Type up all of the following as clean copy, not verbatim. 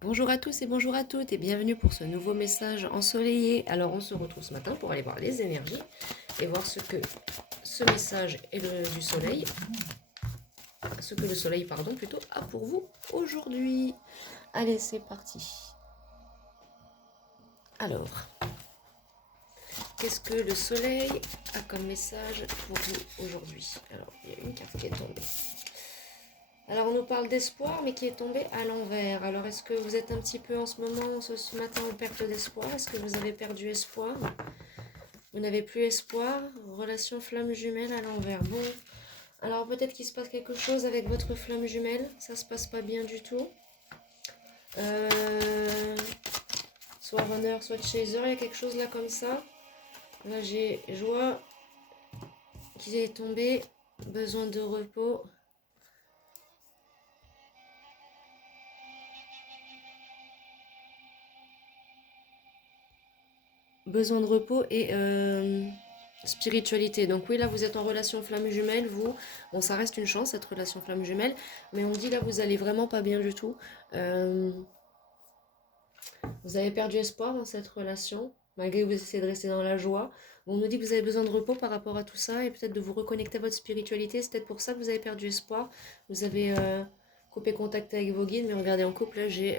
Bonjour à tous et bonjour à toutes et bienvenue pour ce nouveau message ensoleillé. Alors on se retrouve ce matin pour aller voir les énergies et voir ce que ce message du soleil, ce que le soleil pardon plutôt a pour vous aujourd'hui. Allez c'est parti. Alors, qu'est-ce que le soleil a comme message pour vous aujourd'hui? Alors il y a une carte qui est tombée. Alors on nous parle d'espoir mais qui est tombé à l'envers. Alors est-ce que vous êtes un petit peu en ce moment, ce matin en perte d'espoir? Est-ce que vous avez perdu espoir? Vous n'avez plus espoir? Relation flamme jumelle à l'envers. Bon, alors peut-être qu'il se passe quelque chose avec votre flamme jumelle. Ça se passe pas bien du tout. Euh, Soit runner, soit chaser. Il y a quelque chose là comme ça. Là j'ai joie qui est tombé. Besoin de repos. Besoin de repos et spiritualité. Donc oui, là vous êtes en relation flamme jumelle, vous. Bon, ça reste une chance cette relation flamme jumelle, mais on dit là vous allez vraiment pas bien du tout. Vous avez perdu espoir dans cette relation, malgré que vous essayez de rester dans la joie. On nous dit que vous avez besoin de repos par rapport à tout ça et peut-être de vous reconnecter à votre spiritualité. C'est peut-être pour ça que vous avez perdu espoir. Vous avez coupé contact avec vos guides, mais regardez en couple, là j'ai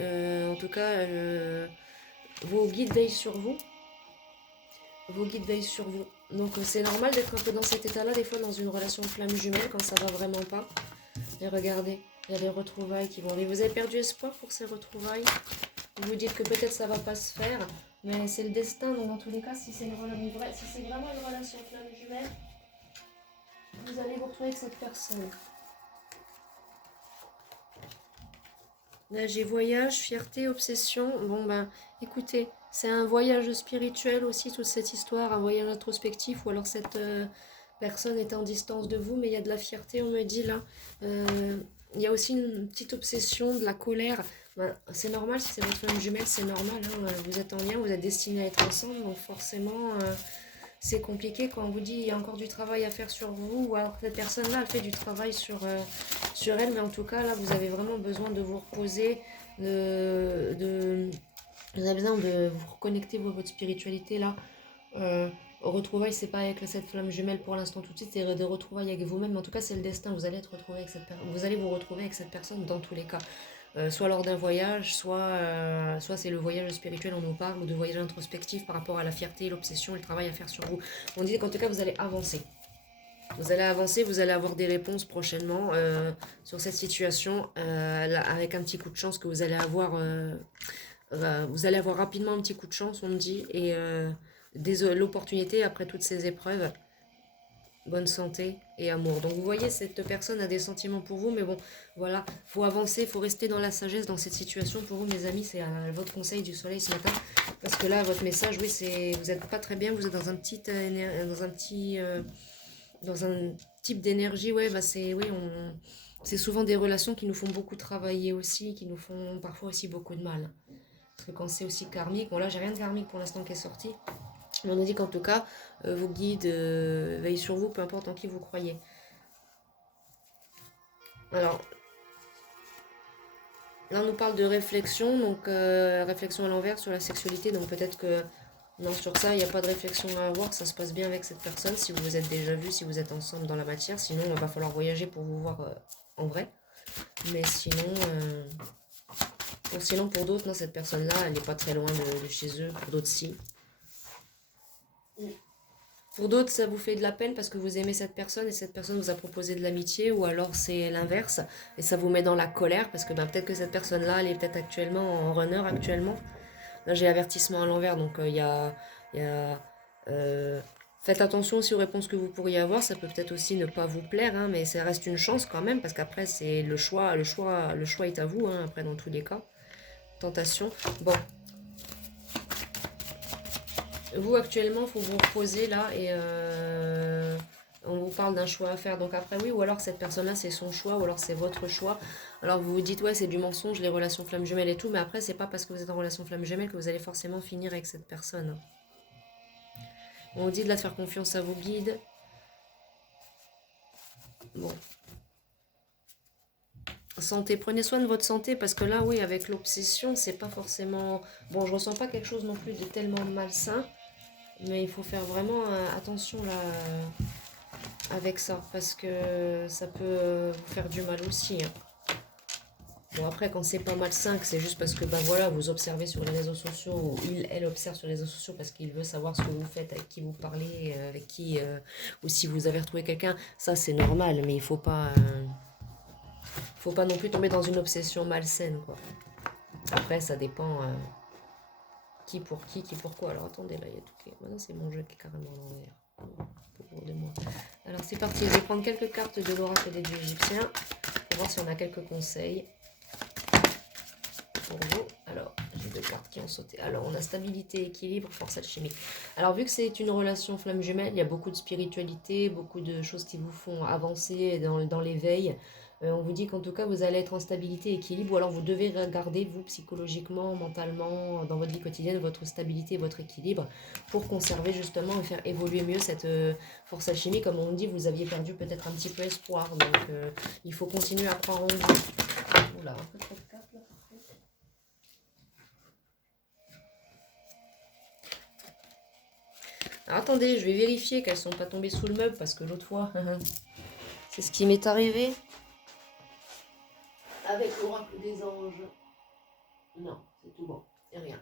en tout cas vos guides veillent sur vous. Vos guides veillent sur vous. Donc c'est normal d'être un peu dans cet état-là, des fois dans une relation flamme jumelle, quand ça va vraiment pas. Et regardez, il y a des retrouvailles qui vont arriver. Vous avez perdu espoir pour ces retrouvailles. Vous vous dites que peut-être ça va pas se faire, mais c'est le destin. Donc dans tous les cas, si c'est vraiment une relation flamme jumelle, vous allez vous retrouver avec cette personne. Là, j'ai voyage, fierté, obsession. Bon, ben, écoutez, c'est un voyage spirituel aussi, toute cette histoire, un voyage introspectif, ou alors cette personne est en distance de vous, mais il y a de la fierté, on me dit là. Il y a aussi une petite obsession, de la colère. Ben, c'est normal, si c'est votre femme jumelle, c'est normal. Hein, vous êtes en lien, vous êtes destinés à être ensemble, donc forcément, c'est compliqué quand on vous dit il y a encore du travail à faire sur vous, ou alors que cette personne-là, elle fait du travail sur elle, mais en tout cas, là, vous avez vraiment besoin de vous reposer, vous avez besoin de vous reconnecter à votre spiritualité, là. Euh, Retrouvailles, c'est pas avec cette flamme jumelle pour l'instant tout de suite, c'est des retrouvailles avec vous-même, mais en tout cas, c'est le destin, vous allez être retrouvé avec vous allez vous retrouver avec cette personne dans tous les cas. Soit lors d'un voyage, soit c'est le voyage spirituel, on nous parle, ou de voyage introspectif par rapport à la fierté, l'obsession, le travail à faire sur vous. On dit qu'en tout cas, vous allez avancer. Vous allez avancer, vous allez avoir des réponses prochainement sur cette situation, avec un petit coup de chance que vous allez avoir rapidement un petit coup de chance, on me dit, et l'opportunité après toutes ces épreuves, bonne santé et amour. Donc vous voyez, cette personne a des sentiments pour vous, mais bon, voilà, faut avancer, faut rester dans la sagesse dans cette situation. Pour vous, mes amis, c'est votre conseil du soleil ce matin, parce que là, votre message, oui, c'est, vous êtes pas très bien, vous êtes dans un petit, dans un type d'énergie, ouais, bah c'est, oui, c'est souvent des relations qui nous font beaucoup travailler aussi, qui nous font parfois aussi beaucoup de mal. Parce que quand c'est aussi karmique, bon là, j'ai rien de karmique pour l'instant qui est sorti, mais on nous dit qu'en tout cas, vos guides veillent sur vous, peu importe en qui vous croyez. Alors, là, on nous parle de réflexion, donc réflexion à l'envers sur la sexualité, donc peut-être que non, sur ça, il n'y a pas de réflexion à avoir, ça se passe bien avec cette personne, si vous vous êtes déjà vu, si vous êtes ensemble dans la matière, sinon il va falloir voyager pour vous voir en vrai. Mais sinon pour d'autres, non, cette personne-là, elle n'est pas très loin de chez eux, pour d'autres si. Pour d'autres, ça vous fait de la peine parce que vous aimez cette personne et cette personne vous a proposé de l'amitié, ou alors c'est l'inverse et ça vous met dans la colère parce que ben, peut-être que cette personne-là, elle est peut-être actuellement en runner actuellement. Là, j'ai avertissement à l'envers, donc il y a, faites attention aussi aux réponses que vous pourriez avoir. Ça peut peut-être aussi ne pas vous plaire, hein, mais ça reste une chance quand même parce qu'après c'est le choix est à vous. Hein, après dans tous les cas, tentation. Bon, vous actuellement, il faut vous reposer là et on vous parle d'un choix à faire. Donc après oui, ou alors cette personne-là c'est son choix, ou alors c'est votre choix. Alors vous vous dites ouais c'est du mensonge, les relations flammes jumelles et tout, mais après c'est pas parce que vous êtes en relation flamme jumelle que vous allez forcément finir avec cette personne. On vous dit de là de faire confiance à vos guides. Bon, Santé, prenez soin de votre santé parce que là, oui, avec l'obsession, c'est pas forcément... Bon, je ressens pas quelque chose non plus de tellement malsain, mais il faut faire vraiment attention là avec ça parce que ça peut vous faire du mal aussi, hein. Bon, après, quand c'est pas malsain, que c'est juste parce que, ben voilà, vous observez sur les réseaux sociaux, ou elle observe sur les réseaux sociaux parce qu'il veut savoir ce que vous faites, avec qui vous parlez, avec qui, ou si vous avez retrouvé quelqu'un, ça c'est normal, mais il faut pas non plus tomber dans une obsession malsaine, quoi. Après, ça dépend qui pour qui pour quoi. Alors attendez, là, il y a tout qui... Maintenant, c'est mon jeu qui est carrément à l'envers. Pauvre de moi. Alors, c'est parti. Je vais prendre quelques cartes de l'oracle des dieux égyptiens pour voir si on a quelques conseils pour vous. Alors, j'ai deux cartes qui ont sauté. Alors, on a stabilité, équilibre, force alchimique. Alors, vu que c'est une relation flamme jumelle, il y a beaucoup de spiritualité, beaucoup de choses qui vous font avancer dans l'éveil. On vous dit qu'en tout cas, vous allez être en stabilité, équilibre, ou alors vous devez regarder, vous, psychologiquement, mentalement, dans votre vie quotidienne, votre stabilité, votre équilibre, pour conserver justement et faire évoluer mieux cette force alchimique. Comme on dit, vous aviez perdu peut-être un petit peu espoir, donc il faut continuer à croire en vous. Oula, un peu trop de cartes là. Alors, attendez, je vais vérifier qu'elles sont pas tombées sous le meuble parce que l'autre fois, c'est ce qui m'est arrivé avec l'oracle des anges. Non, c'est tout bon, il n'y a rien.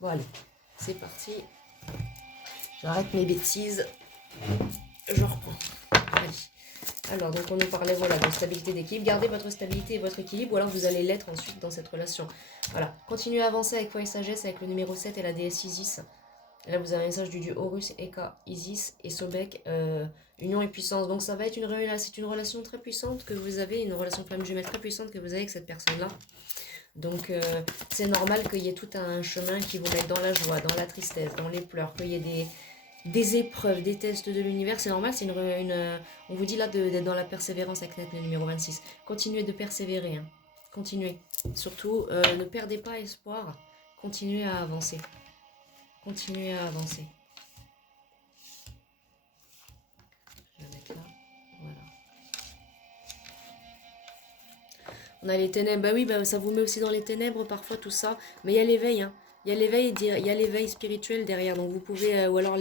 Bon allez, c'est parti. J'arrête mes bêtises. Je reprends. Allez. Alors, donc on nous parlait voilà, de stabilité d'équilibre. Gardez votre stabilité et votre équilibre, ou alors vous allez l'être ensuite dans cette relation. Voilà, continuez à avancer avec foi et sagesse, avec le numéro 7 et la déesse Isis. Là, vous avez un message du dieu Horus, Eka, Isis et Sobek, union et puissance. Donc, ça va être c'est une relation très puissante que vous avez, une relation flamme jumelle très puissante que vous avez avec cette personne-là. Donc, c'est normal qu'il y ait tout un chemin qui vous mette dans la joie, dans la tristesse, dans les pleurs, qu'il y ait des épreuves, des tests de l'univers. C'est normal, on vous dit là d'être dans la persévérance avec le numéro 26. Continuez de persévérer, hein. Continuez. Surtout, ne perdez pas espoir. Continuez à avancer. Continuez à avancer. Je vais mettre là. Voilà. On a les ténèbres. Bah oui, bah, ça vous met aussi dans les ténèbres parfois tout ça. Mais il y a l'éveil, hein. Il y a l'éveil spirituel derrière. Donc vous pouvez, ou alors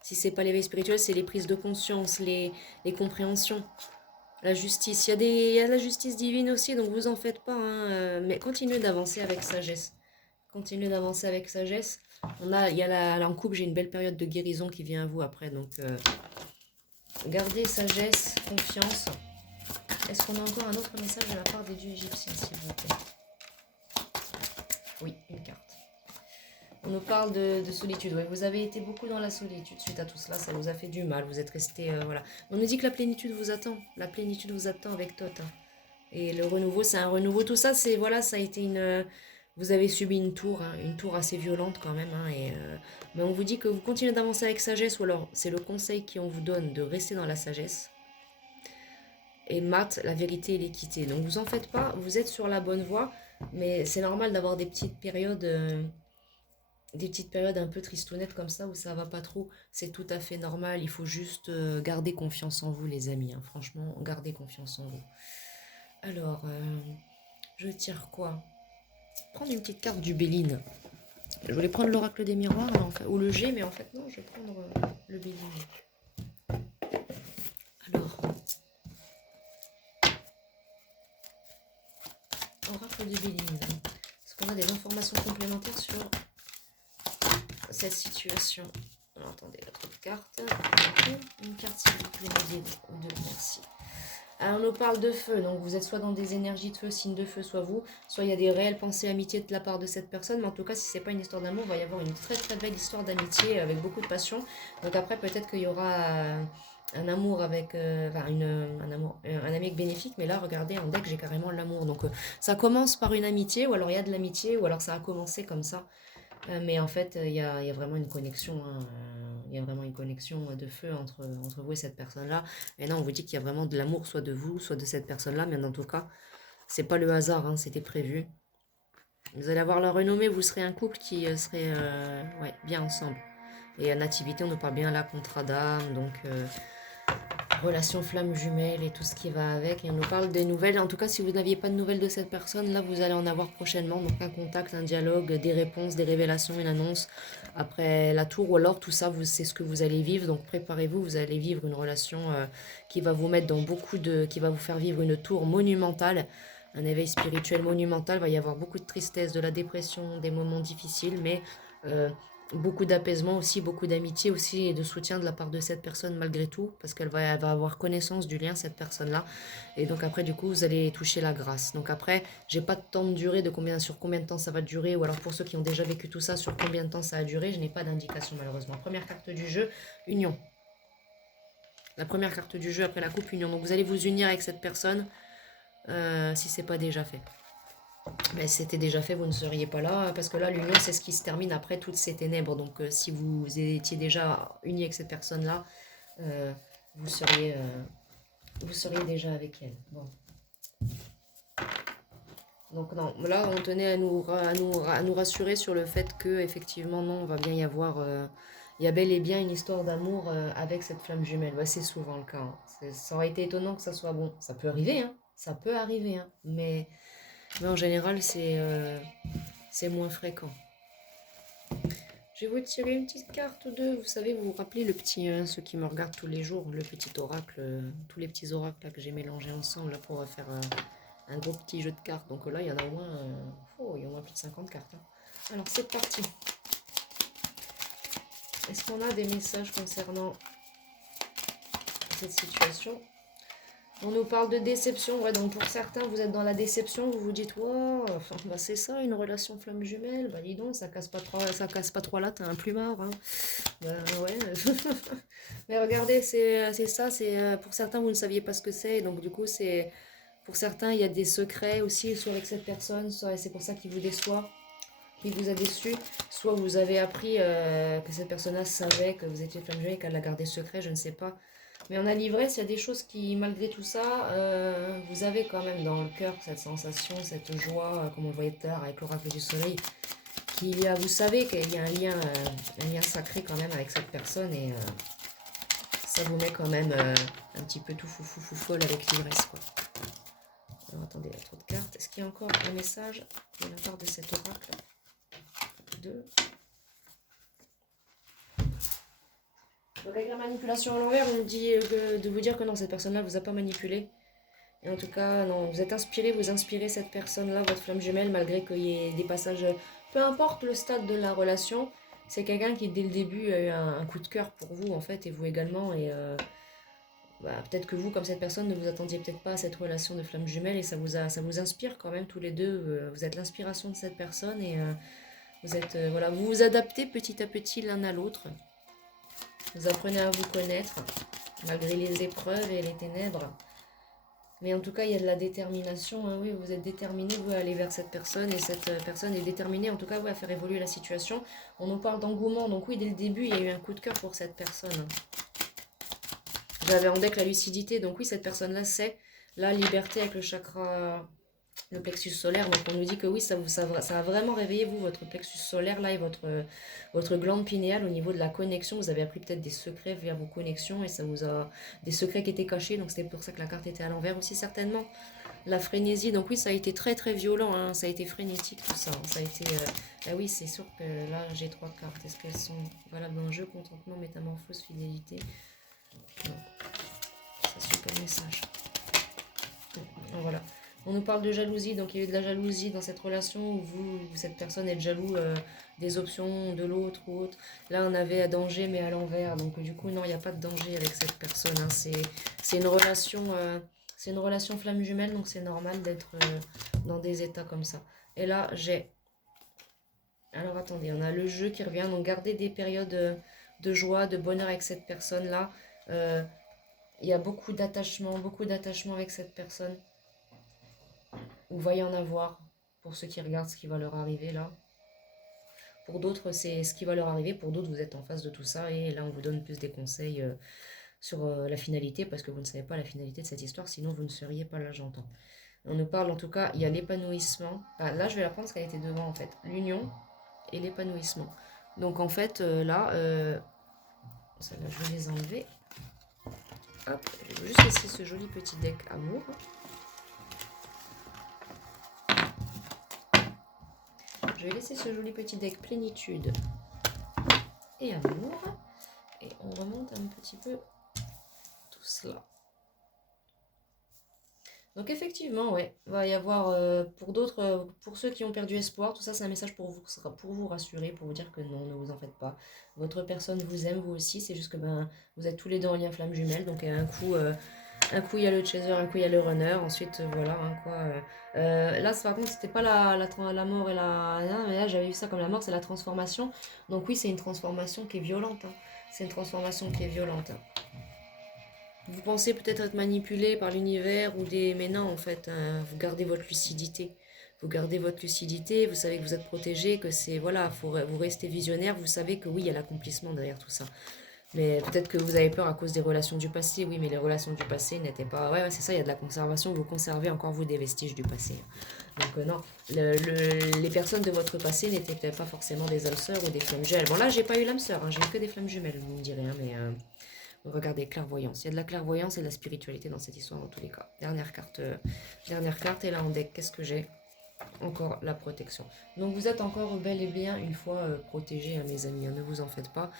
si c'est pas l'éveil spirituel, c'est les prises de conscience, les compréhensions. La justice. Il y a la justice divine aussi, donc vous en faites pas, hein, mais continuez d'avancer avec sagesse. Continuez d'avancer avec sagesse. En couple, j'ai une belle période de guérison qui vient à vous après, donc gardez sagesse, confiance. Est-ce qu'on a encore un autre message de la part des dieux égyptiens, s'il vous plaît? Oui, une carte. On nous parle de solitude. Ouais, vous avez été beaucoup dans la solitude suite à tout cela. Ça vous a fait du mal. Vous êtes resté... voilà. On nous dit que la plénitude vous attend. La plénitude vous attend avec Thoth, hein. Et le renouveau, c'est un renouveau. Tout ça, c'est... Voilà, ça a été une... vous avez subi une tour assez violente quand même, hein, mais on vous dit que vous continuez d'avancer avec sagesse, ou alors c'est le conseil qu'on vous donne de rester dans la sagesse. Et mat, la vérité et l'équité. Donc vous en faites pas, vous êtes sur la bonne voie, mais c'est normal d'avoir des petites périodes un peu tristounettes comme ça où ça va pas trop. C'est tout à fait normal. Il faut juste garder confiance en vous, les amis, hein. Franchement, gardez confiance en vous. Alors, je tire quoi? Prendre une petite carte du Béline. Je voulais prendre l'oracle des miroirs, en fait, ou le G, mais en fait non, je vais prendre le Béline. Alors, oracle de Béline. Est-ce qu'on a des informations complémentaires sur cette situation? Alors, attendez, l'autre carte. Une carte, s'il vous plaît, deux, merci. Alors, on nous parle de feu, donc vous êtes soit dans des énergies de feu, signe de feu, soit vous, soit il y a des réelles pensées amitié de la part de cette personne, mais en tout cas, si c'est pas une histoire d'amour, il va y avoir une très très belle histoire d'amitié avec beaucoup de passion. Donc après, peut-être qu'il y aura un amour avec, un ami bénéfique, mais là, regardez, en deck, j'ai carrément l'amour. Donc ça commence par une amitié, ou alors il y a de l'amitié, ou alors ça a commencé comme ça. Mais en fait, il y a vraiment une connexion, hein, il y a vraiment une connexion de feu entre vous et cette personne-là. Et non, on vous dit qu'il y a vraiment de l'amour, soit de vous, soit de cette personne-là, mais en tout cas, c'est pas le hasard, hein, c'était prévu. Vous allez avoir la renommée, vous serez un couple qui serait ouais, bien ensemble. Et à nativité, on nous parle bien là, contrat d'âme, donc relation flamme jumelle et tout ce qui va avec. Et on nous parle des nouvelles. En tout cas, si vous n'aviez pas de nouvelles de cette personne, là, vous allez en avoir prochainement. Donc, un contact, un dialogue, des réponses, des révélations, une annonce après la tour. Ou alors, tout ça, c'est ce que vous allez vivre. Donc, préparez-vous. Vous allez vivre une relation qui va vous mettre dans beaucoup de... qui va vous faire vivre une tour monumentale. Un éveil spirituel monumental. Il va y avoir beaucoup de tristesse, de la dépression, des moments difficiles. Mais... beaucoup d'apaisement aussi, beaucoup d'amitié aussi et de soutien de la part de cette personne malgré tout, parce elle va avoir connaissance du lien, cette personne-là. Et donc après, du coup, vous allez toucher la grâce. Donc après, j'ai pas de temps de durée, sur combien de temps ça va durer, ou alors pour ceux qui ont déjà vécu tout ça, sur combien de temps ça a duré, je n'ai pas d'indication malheureusement. Première carte du jeu, union. La première carte du jeu après la coupe, union. Donc vous allez vous unir avec cette personne si c'est pas déjà fait. Mais si c'était déjà fait, vous ne seriez pas là, parce que là, l'union, c'est ce qui se termine après toutes ces ténèbres. Donc, si vous étiez déjà uni avec cette personne-là, euh, vous vous seriez déjà avec elle. Bon. Donc, non, là, on tenait à nous rassurer sur le fait que, effectivement, non, on va bien y avoir. Il y a bel et bien une histoire d'amour avec cette flamme jumelle. Ouais, c'est souvent le cas. Hein. Ça aurait été étonnant que ça soit bon. Ça peut arriver, hein. Ça peut arriver, hein. Mais en général, c'est moins fréquent. Je vais vous tirer une petite carte de... Vous savez, vous vous rappelez le petit... ceux qui me regardent tous les jours, le petit oracle, tous les petits oracles là, que j'ai mélangés ensemble là, pour faire un gros petit jeu de cartes. Donc là, il y en a au moins... il y a au moins plus de 50 cartes. Hein. Alors, c'est parti. Est-ce qu'on a des messages concernant cette situation? On nous parle de déception, ouais, donc pour certains, vous êtes dans la déception, vous vous dites, wow, enfin, bah c'est ça, une relation flamme jumelle, bah dis donc, ça casse pas trois là, t'as un plumard, hein. Bah ouais, mais regardez, c'est ça, pour certains, vous ne saviez pas ce que c'est, donc du coup, pour certains, il y a des secrets aussi, soit avec cette personne, soit c'est pour ça qu'il vous déçoit, qu'il vous a déçu, soit vous avez appris que cette personne-là savait que vous étiez flamme jumelle et qu'elle l'a gardé secret, je ne sais pas. Mais en a l'ivresse, il y a des choses qui, malgré tout ça, vous avez quand même dans le cœur cette sensation, cette joie, comme on le voyait tout à l'heure avec l'oracle du soleil, vous savez qu'il y a un lien sacré quand même avec cette personne et ça vous met quand même un petit peu tout fou folle avec l'ivresse, quoi. Alors attendez, il y a trop de cartes. Est-ce qu'il y a encore un message de la part de cet oracle? 2. Donc avec la manipulation à l'envers, on me dit de vous dire que non, cette personne-là ne vous a pas manipulé. Et en tout cas, non, vous êtes inspiré, vous inspirez cette personne-là, votre flamme jumelle, malgré qu'il y ait des passages, peu importe le stade de la relation, c'est quelqu'un qui dès le début a eu un coup de cœur pour vous en fait, et vous également, et peut-être que vous, comme cette personne, ne vous attendiez peut-être pas à cette relation de flamme jumelle, et ça vous inspire quand même tous les deux, vous êtes l'inspiration de cette personne, et voilà, vous vous adaptez petit à petit l'un à l'autre, vous apprenez à vous connaître, malgré les épreuves et les ténèbres. Mais en tout cas, il y a de la détermination. Hein, oui, vous êtes déterminé, vous, à aller vers cette personne. Et cette personne est déterminée, en tout cas, à faire évoluer la situation. On nous parle d'engouement. Donc oui, dès le début, il y a eu un coup de cœur pour cette personne. J'avais en deck la lucidité. Donc oui, cette personne-là, c'est la liberté avec le chakra, le plexus solaire. Donc on nous dit que oui, ça a vraiment réveillé, vous, votre plexus solaire, là, et votre glande pinéale au niveau de la connexion. Vous avez appris peut-être des secrets vers vos connexions et ça vous a... des secrets qui étaient cachés. Donc c'était pour ça que la carte était à l'envers aussi, certainement. La frénésie, donc oui, ça a été très très violent, hein. Ça a été frénétique tout ça. Ça a été... Ah oui, c'est sûr que là, j'ai 3 cartes. Est-ce qu'elles sont valables dans le jeu? Contentement, métamorphose, fidélité. Non. Ça suit pas le message. Donc, voilà. On nous parle de jalousie, donc il y a eu de la jalousie dans cette relation où cette personne est jaloux des options de l'autre ou autre. Là, on avait un danger, mais à l'envers. Donc, du coup, non, il n'y a pas de danger avec cette personne. Hein. C'est une relation flamme jumelle, donc c'est normal d'être dans des états comme ça. Et là, j'ai... Alors, attendez, on a le jeu qui revient. Donc, gardez des périodes de joie, de bonheur avec cette personne-là. Il y a beaucoup d'attachement avec cette personne. Ou va y en avoir pour ceux qui regardent ce qui va leur arriver là. Pour d'autres, c'est ce qui va leur arriver. Pour d'autres, vous êtes en face de tout ça. Et là, on vous donne plus des conseils sur la finalité. Parce que vous ne savez pas la finalité de cette histoire. Sinon, vous ne seriez pas là, j'entends. On nous parle, en tout cas, il y a l'épanouissement. Ah, là, je vais la prendre parce qu'elle était devant, en fait. L'union et l'épanouissement. Donc, en fait, là... celle-là, je vais les enlever. Hop, je vais juste laisser ce joli petit deck amour. Je vais laisser ce joli petit deck plénitude et amour. Et on remonte un petit peu tout cela. Donc effectivement, ouais, il va y avoir pour d'autres, pour ceux qui ont perdu espoir, tout ça c'est un message pour vous rassurer, pour vous dire que non, ne vous en faites pas. Votre personne vous aime, vous aussi, c'est juste que ben, vous êtes tous les deux en lien flamme jumelle, donc un coup il y a le chaser, un coup il y a le runner, ensuite voilà, hein, quoi. Là par contre c'était pas la mort et la... Non, mais là j'avais vu ça comme la mort, c'est la transformation. Donc oui, c'est une transformation qui est violente, hein. C'est une transformation qui est violente, hein. Vous pensez peut-être être manipulé par l'univers ou des... Mais non, en fait, hein, vous gardez votre lucidité. Vous gardez votre lucidité, vous savez que vous êtes protégé, que c'est... Voilà, vous restez visionnaire, vous savez que oui, il y a l'accomplissement derrière tout ça. Mais peut-être que vous avez peur à cause des relations du passé, oui, mais les relations du passé n'étaient pas... Ouais, c'est ça, il y a de la conservation, vous conservez encore, vous, des vestiges du passé. Donc non, les personnes de votre passé n'étaient peut-être pas forcément des âmes sœurs ou des flammes jumelles. Bon, là, j'ai pas eu l'âme sœur, hein, j'ai eu que des flammes jumelles, vous me direz, hein, mais... Regardez, clairvoyance. Il y a de la clairvoyance et de la spiritualité dans cette histoire, dans tous les cas. Dernière carte, et là en deck, qu'est-ce que j'ai? Encore la protection. Donc vous êtes encore bel et bien une fois protégés, hein, mes amis, hein, ne vous en faites pas.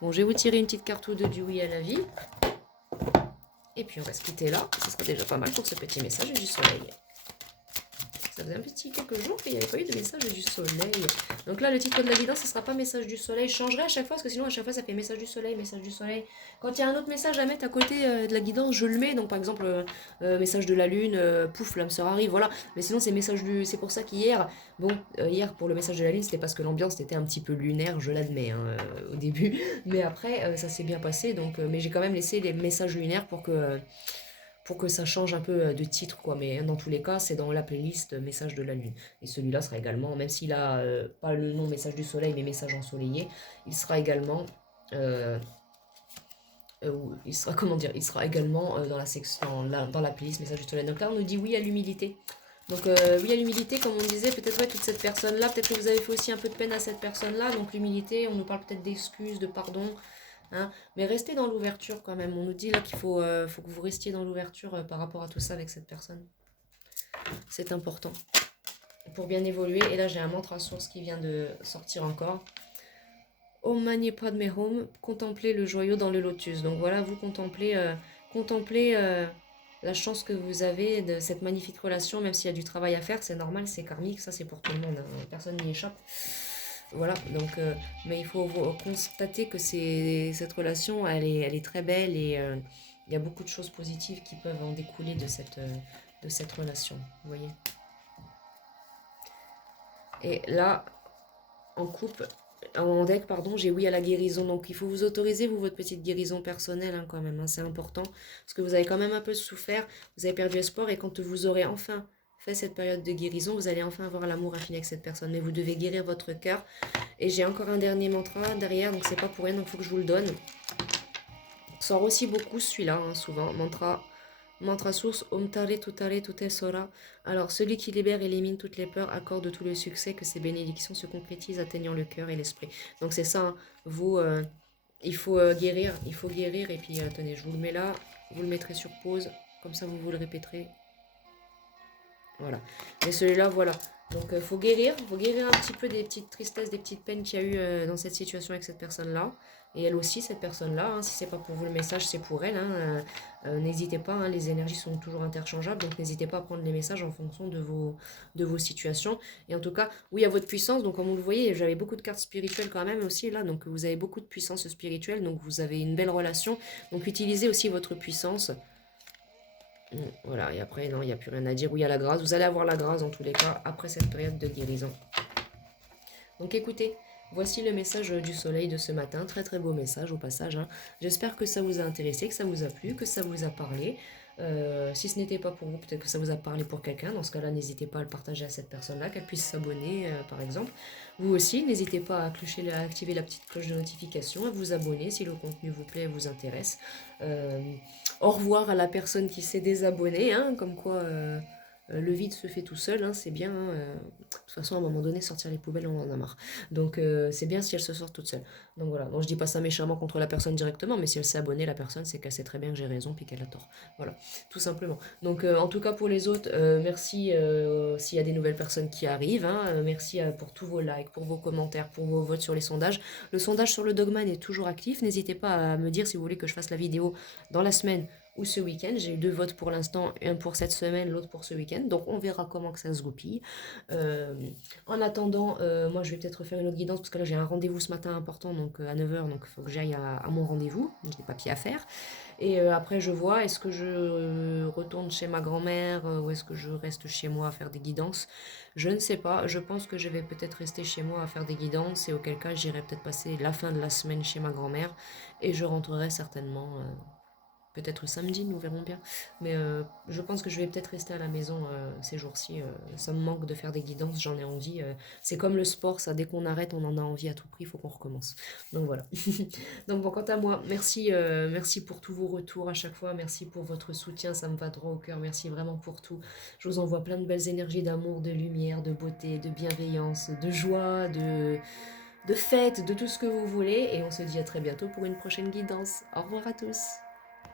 Bon, je vais vous tirer une petite carte ou deux du oui à la vie. Et puis on va se quitter là. Ce sera déjà pas mal pour ce petit message du soleil. Ça faisait un petit quelques jours qu'il n'y avait pas eu de message du soleil. Donc là, le titre de la guidance, ce ne sera pas message du soleil. Je changerai à chaque fois, parce que sinon, à chaque fois, ça fait message du soleil, message du soleil. Quand il y a un autre message à mettre à côté de la guidance, je le mets. Donc par exemple, message de la lune, pouf, l'âme sœur arrive, voilà. Mais sinon, c'est message du... C'est pour ça qu'hier, bon, hier, pour le message de la lune, c'était parce que l'ambiance était un petit peu lunaire, je l'admets, hein, au début. Mais après, ça s'est bien passé. Donc, mais j'ai quand même laissé les messages lunaires pour que ça change un peu de titre, quoi. Mais dans tous les cas, c'est dans la playlist Message de la Lune. Et celui-là sera également, même s'il a pas le nom Message du Soleil, mais Message ensoleillé, il sera également... il sera, comment dire, il sera également dans la section, dans la playlist Message du Soleil. Donc là, on nous dit oui à l'humilité. Donc oui à l'humilité, comme on disait, peut-être ouais, toute cette personne-là, peut-être que vous avez fait aussi un peu de peine à cette personne-là. Donc l'humilité, on nous parle peut-être d'excuses, de pardon. Hein, mais restez dans l'ouverture quand même. On nous dit là qu'il faut que vous restiez dans l'ouverture par rapport à tout ça avec cette personne. C'est important pour bien évoluer. Et là, j'ai un mantra source qui vient de sortir encore. Om Mani Padme Hum, contemplez le joyau dans le lotus. Donc voilà, vous contemplez la chance que vous avez de cette magnifique relation, même s'il y a du travail à faire, c'est normal, c'est karmique, ça c'est pour tout le monde, hein, personne n'y échappe. Voilà, donc, mais il faut constater que cette relation, elle est très belle et il y a beaucoup de choses positives qui peuvent en découler de cette relation, vous voyez. Et là, en deck, pardon, j'ai oui à la guérison, donc il faut vous autoriser, vous, votre petite guérison personnelle, hein, quand même, hein, c'est important, parce que vous avez quand même un peu souffert, vous avez perdu espoir, et quand vous aurez enfin fait cette période de guérison, vous allez enfin avoir l'amour infini avec cette personne, mais vous devez guérir votre cœur. Et j'ai encore un dernier mantra derrière, donc c'est pas pour rien, donc il faut que je vous le donne. Sort aussi beaucoup celui-là, hein, souvent. Mantra source, Om Tare Tutare Tute Sora. Alors, celui qui libère et élimine toutes les peurs, accorde tout le succès, que ces bénédictions se concrétisent, atteignant le cœur et l'esprit. Donc c'est ça, hein, vous, il faut guérir, et puis tenez, je vous le mets là, vous le mettrez sur pause, comme ça vous le répéterez. Voilà. Mais celui-là, voilà. Donc, faut guérir un petit peu des petites tristesses, des petites peines qu'il y a eu dans cette situation avec cette personne-là. Et elle aussi, cette personne-là, hein, si c'est pas pour vous le message, c'est pour elle. Hein, n'hésitez pas, hein, les énergies sont toujours interchangeables, donc n'hésitez pas à prendre les messages en fonction de vos situations. Et en tout cas, oui, à votre puissance, donc comme vous le voyez, j'avais beaucoup de cartes spirituelles quand même aussi là, donc vous avez beaucoup de puissance spirituelle, donc vous avez une belle relation. Donc utilisez aussi votre puissance. Voilà, et après, non, il n'y a plus rien à dire. Oui, il y a la grâce. Vous allez avoir la grâce, dans tous les cas, après cette période de guérison. Donc écoutez, voici le message du soleil de ce matin. Très très beau message au passage, hein. J'espère que ça vous a intéressé, que ça vous a plu, que ça vous a parlé. Si ce n'était pas pour vous, peut-être que ça vous a parlé pour quelqu'un. Dans ce cas-là, n'hésitez pas à le partager à cette personne-là, qu'elle puisse s'abonner, par exemple. Vous aussi, n'hésitez pas à activer la petite cloche de notification, à vous abonner si le contenu vous plaît et vous intéresse. Au revoir à la personne qui s'est désabonnée, hein, comme quoi Le vide se fait tout seul, hein, c'est bien. Hein, de toute façon, à un moment donné, sortir les poubelles, on en a marre. Donc, c'est bien si elle se sort toute seule. Donc voilà, bon, je dis pas ça méchamment contre la personne directement, mais si elle s'est abonnée, la personne, c'est qu'elle sait très bien que j'ai raison puis qu'elle a tort. Voilà, tout simplement. Donc en tout cas pour les autres, merci s'il y a des nouvelles personnes qui arrivent. Hein, merci pour tous vos likes, pour vos commentaires, pour vos votes sur les sondages. Le sondage sur le Dogman est toujours actif. N'hésitez pas à me dire si vous voulez que je fasse la vidéo dans la semaine ou ce week-end. J'ai eu 2 votes pour l'instant, un pour cette semaine, l'autre pour ce week-end. Donc on verra comment que ça se goupille. Euh, En attendant, moi je vais peut-être faire une autre guidance parce que là j'ai un rendez-vous ce matin important, donc à 9h, donc il faut que j'aille à mon rendez-vous. J'ai des papiers à faire. Et après je vois, est-ce que je retourne chez ma grand-mère ou est-ce que je reste chez moi à faire des guidances? Je ne sais pas. Je pense que je vais peut-être rester chez moi à faire des guidances et auquel cas j'irai peut-être passer la fin de la semaine chez ma grand-mère et je rentrerai certainement peut-être samedi, nous verrons bien. Mais je pense que je vais peut-être rester à la maison ces jours-ci. Ça me manque de faire des guidances, j'en ai envie. C'est comme le sport, ça, dès qu'on arrête, on en a envie à tout prix, il faut qu'on recommence. Donc voilà. Donc bon, quant à moi, merci, merci pour tous vos retours à chaque fois, merci pour votre soutien, ça me va droit au cœur, merci vraiment pour tout. Je vous envoie plein de belles énergies d'amour, de lumière, de beauté, de bienveillance, de joie, de fête, de tout ce que vous voulez. Et on se dit à très bientôt pour une prochaine guidance. Au revoir à tous.